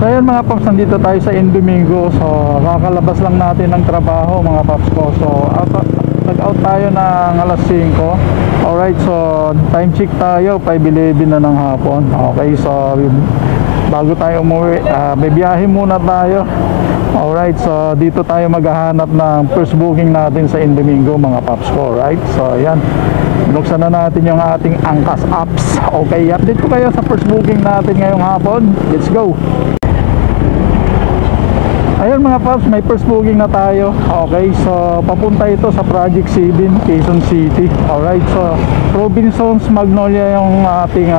So ayan mga paps, nandito tayo sa Indomingo. So kakalabas lang natin ng trabaho mga paps ko. So nag-out tayo ng alas 5. Alright, so time check tayo, 5:11 na ng hapon. Okay, so bago tayo umuwi, bibiyahe muna tayo. Alright, so dito tayo maghahanap ng first booking natin sa Indomingo mga paps ko. Alright, so ayan, binuksan na natin yung ating Angkas apps. Okay, update ko kayo sa first booking natin ngayong hapon. Let's go. Ayun mga paps, may first booking na tayo. Okay, so papunta ito sa Project 7, Quezon City. Alright, so Robinsons Magnolia yung ating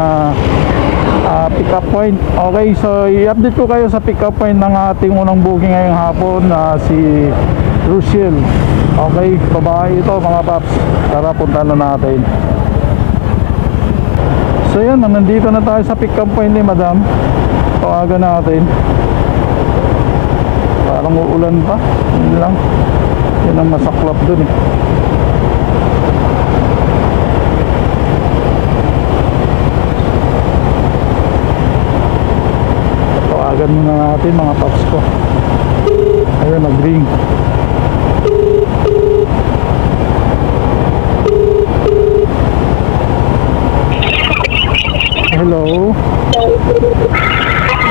pick up point. Okay, so i-update ko kayo sa pick up point ng ating unang booking ngayong hapon, si Rochelle. Okay, babae ito mga paps. Tara, punta na natin. So yan, nandito na tayo sa pick up point ni madam. Tawagan natin. Parang uulan pa. Yun lang. Yun ang masaklap dun eh. Tawagan muna natin mga paps ko. Ayun, nag-ring. Hello.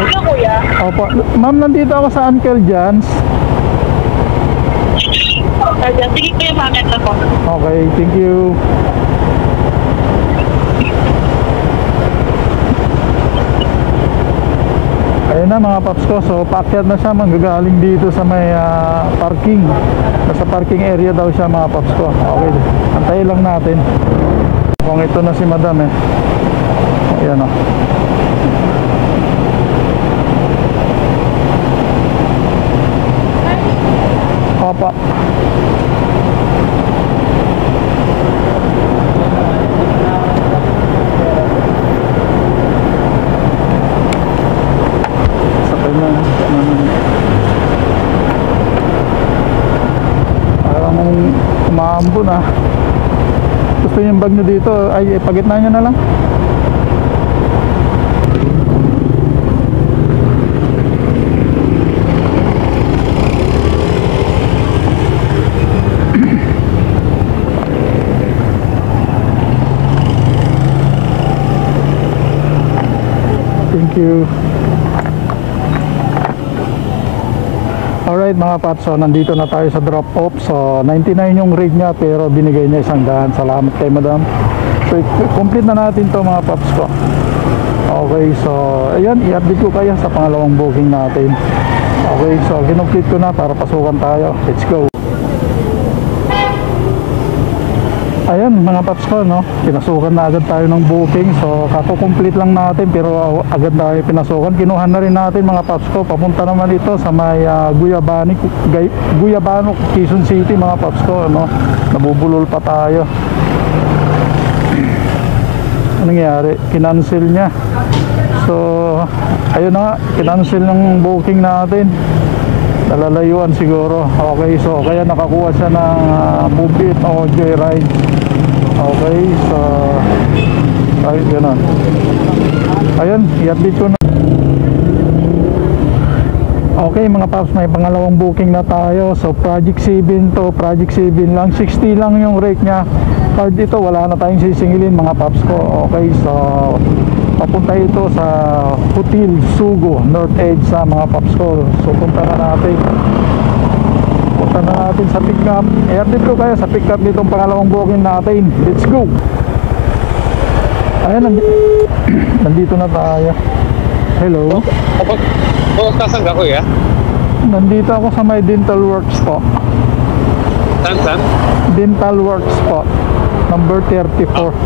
Hello, kuya. Opo. Ma'am, nandito ako sa Uncle John's. Sige, kuya, bakit na po? Okay, thank you. Ayun na mga paps ko. So paakyat na siya, manggagaling dito sa may parking. Nasa parking area daw siya mga paps ko. Okay, antayin lang natin. Kung ito na si madam eh. Ayan o. Opo. Sakay na. Parang umaambon ah. Gusto yung bag nyo dito. Ay, pagitna nyo na lang. Thank you. Alright mga paps, so nandito na tayo sa drop off. So 99 yung rate niya pero binigay niya 100. Salamat kay madam. So complete na natin to mga paps ko. Okay, so ayan, i-update ko kayo sa pangalawang booking natin. Okay, so kinomplete ko na para pasukan tayo. Let's go. Ayan mga paps ko, no? Pinasukan na agad tayo ng booking. So kako-complete lang natin pero agad tayo pinasukan. Kinuha na rin natin mga paps ko. Papunta naman ito sa may Guyabano, Quezon City mga paps ko, no? Nabubulol pa tayo. Anong nangyari? Kinancel niya. So ayun na nga, kinancel ng booking natin. Nalalayuan siguro. Okay, so kaya nakakuha siya ng Move It o Joyride. Okay, so ay, gano'n. Ayun, i-update ko na. Okay mga paps, may pangalawang booking na tayo. So Project 7 to, Project 7 lang, 60 lang yung rate nya. Card dito, wala na tayong sisingilin mga paps ko. Okay, so papunta ito sa Hotel Sugo, North Edge sa mga paps ko. So punta na natin. Punta na natin sa pick up. I-update ko kayo sa pick up nitong pangalawang booking natin. Let's go. Ayan, nandito na tayo. Hello. Saan ka kuya? Nandito ako sa may Dental Works po. Saan? Dental Works po, number 34.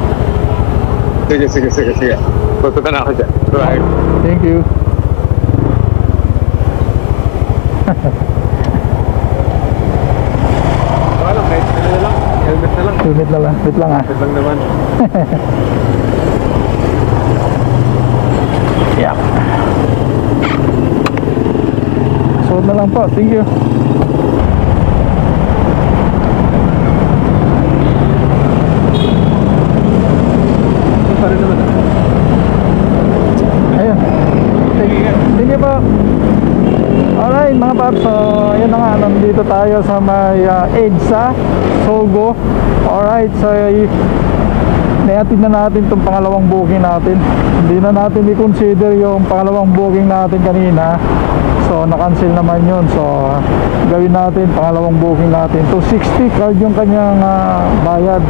Sige. Pupunta na ako dyan. Right. Thank you. Wala lang, kahit ano lang. Helmet na lang. Helmet na lang. Wait lang ah. Helmet lang naman. Yeah. Suot na lang po. Thank you. Ayun. Thank you po. po. Alright mga paps, so ayun na nga, nandito tayo sa may EDSA, Sogo. Alright, so naiatid na natin itong pangalawang booking natin. Hindi na natin i-consider yung pangalawang booking natin kanina. So na-cancel naman yun. So gawin natin pangalawang booking natin. 260 card yung kanyang bayad.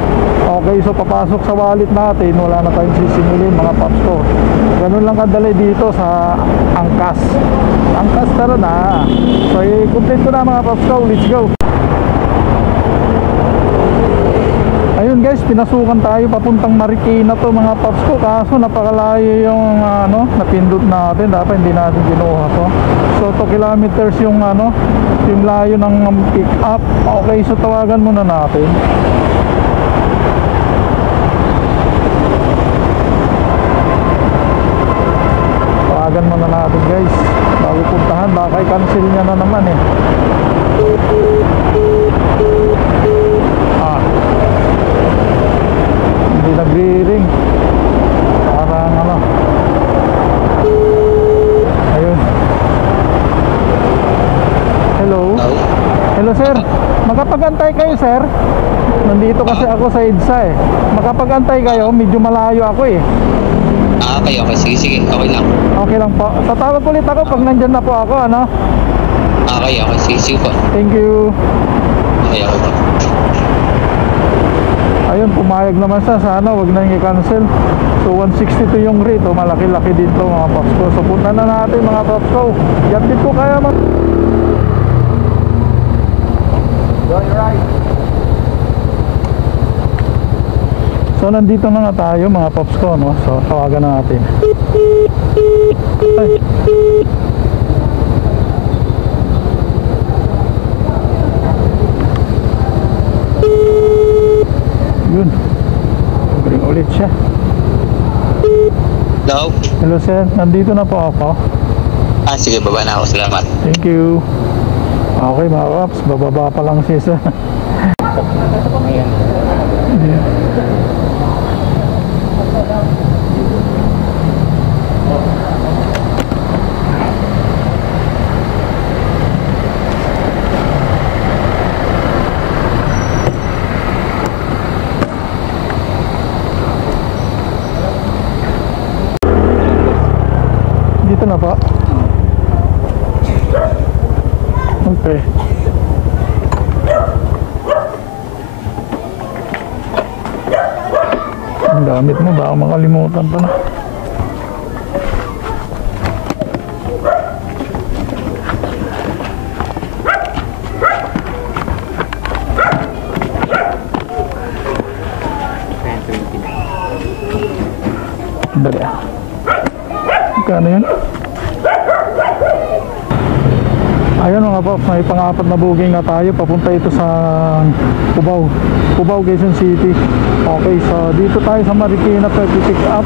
Okay, so papasok sa wallet natin. Wala na tayong sisingilin mga paps ko. Ganun lang kadali dito sa Angkas. Angkas, tara na. So i-complete ko na mga paps ko. Let's go. Ayun guys, pinasukan tayo papuntang Marikina to mga paps ko. Kaso napakalayo yung napindot natin. Dapat hindi natin kinuha to. So 2 kilometers yung yung layo ng pick up. Okay, so tawagan muna natin. Tawagan muna natin guys bago puntahan. Baka i-cancel niya na naman eh. Hindi nagre-ring. Parang ayun. Hello. Hello sir. Makapag-antay kayo sir. Nandito kasi ako sa EDSA eh. Makapag-antay kayo, medyo malayo ako eh. Okay, okay. Sige, sige. Okay lang. Okay lang po. Tatawag ulit ako pag nandyan na po ako, Okay, okay. Sige, sige po. Thank you. Okay, okay po. Ayun, pumayag naman siya. Sana wag na yung i-cancel. So 162 yung rate. Malaki-laki dito mga paps ko. So punta na natin mga paps ko. Yan din po kaya Go right. So nandito na nga tayo mga paps ko, So tawagan na natin. Ay. Yun. Bring ulit siya. Hello? Hello sir, nandito na po ako. Sige. Baba na ako. Salamat. Thank you. Okay mga paps, bababa pa lang siya sir. Dito na po. Okay. Ang gamit mo, baka makalimutan pa na. Dali ah. Magkano yun? Ayun mga paps, may pang-apat na booking na tayo. Papunta ito sa Cubao, Quezon City. Okay, so dito tayo sa Marikina, pick up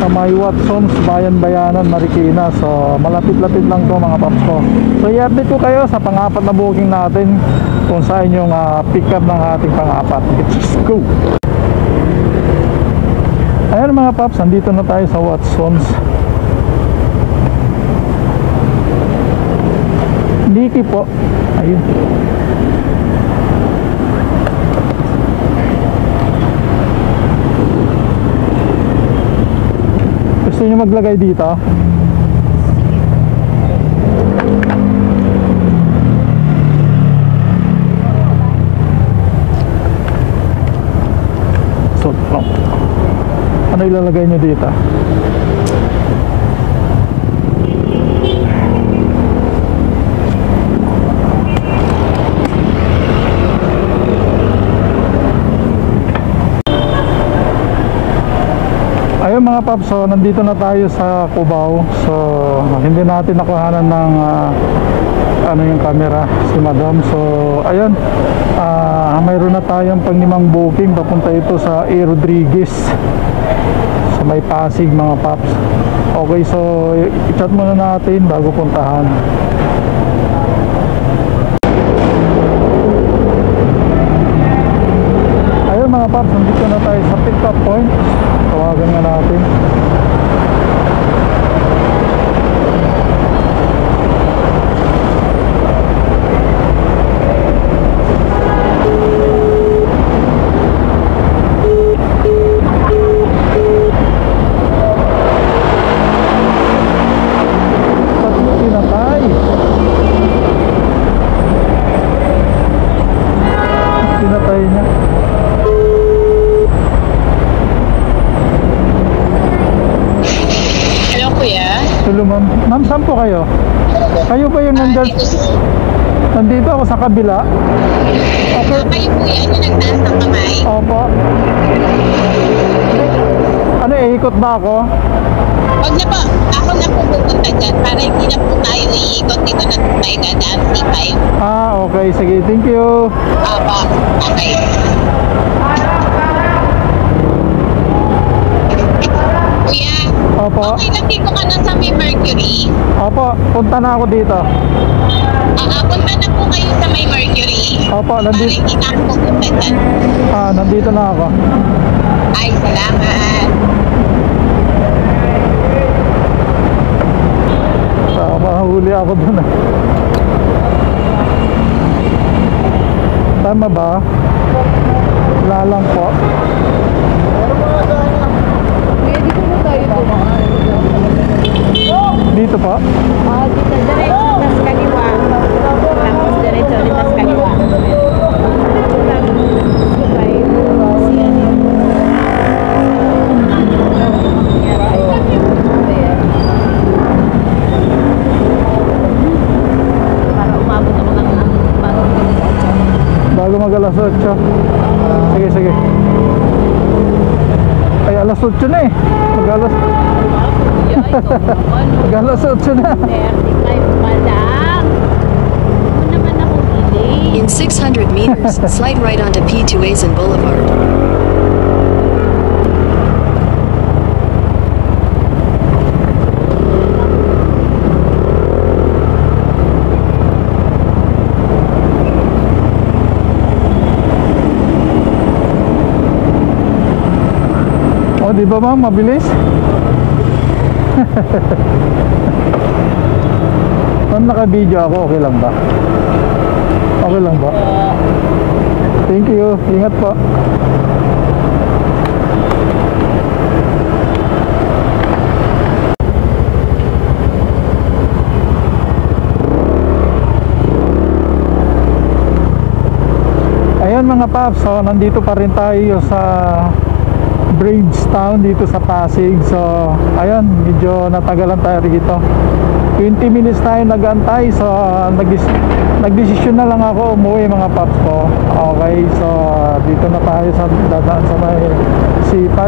sa may Watsons, Bayan-Bayanan, Marikina. So malapit-lapit lang to mga paps ko. So i-update ko kayo sa pang-apat na booking natin kung saan yung pick up ng ating pang-apat. Let's go! Ayun mga paps, andito na tayo sa Watsons. Diki po. Ayun. Gusto niyo maglagay dito? So, ano ilalagay niyo dito? Ayun mga paps, so nandito na tayo sa Cubao. So hindi natin nakuhanan ng yung camera si madam. So ayun, mayroon na tayong pang-limang booking. Papunta ito sa A. Rodriguez sa may Pasig mga paps. Okay, so i-chat muna natin bago puntahan. Ayun mga paps, nandito na tayo sa pick up point. Tawagan nga natin. Ma'am, saan po kayo? Kayo ba yung nandyan? Nandito ako sa kabila. Okay. Kayo po yan, yung nagtaas ng kamay. Opo. Ano, iikot ba ako? Huwag na po, ako na po pupunta dyan para hindi na po tayo iikot dito na tayo dadaan. C5. Ah, okay. Sige, thank you. Opo, okay. Kuya, Opo. okay lang dito ka na sa may Mercury. Opo, punta na ako dito. Punta na po kayo sa may Mercury. Opo, Para nandito. hindi na ako pupunta dyan. Ah, nandito na ako. Ay, salamat. Mahuli ako dun ah. Tama ba? Wala lang po. Dito po? Dito diretso, tas kaliwa. Tapos diretso ulit, tas kaliwa. Para umabot ako ng Bago mag alas 8. Sige, sige. Ay, alas 8 na eh. Mag alas 8 na. 35 pa lang. Ano naman ako delay? In 600 meters, slide right onto P2Azen Boulevard. O, di ba ma'am? Mabilis? Ma'am, naka-video ako. Okay lang ba? Okay lang ba? Thank you. Ingat po. Ayan mga paps, so nandito pa rin tayo sa Bridgetown dito sa Pasig. So ayun, medyo natagalan tayo rito. 20 minutes tayo nag-antay. So nagdesisyon na lang ako umuwi mga paps ko. Okay, so dito na tayo sa dadaan sa may C5.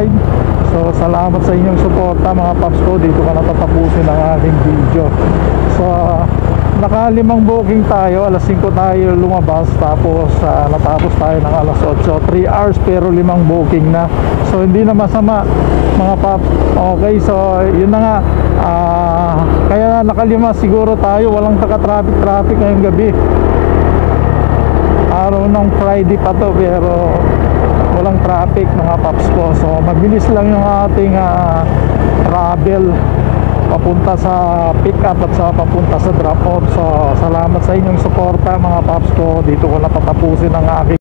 So salamat sa inyong suporta mga paps ko. Dito ko natatapusin ang aking video. So naka-5 booking tayo, alas 5 tayo lumabas, tapos natapos tayo ng alas 8. So 3 hours pero 5 booking na. So hindi na masama mga paps. Okay, so yun na nga. Kaya naka-5 siguro tayo, walang traffic ngayong gabi. Araw ng Friday pa to pero walang traffic mga paps ko. So mabilis lang yung ating travel papunta sa pick up at sa papunta sa drop off. So salamat sa inyong suporta mga paps ko. Dito ko natatapusin ang aking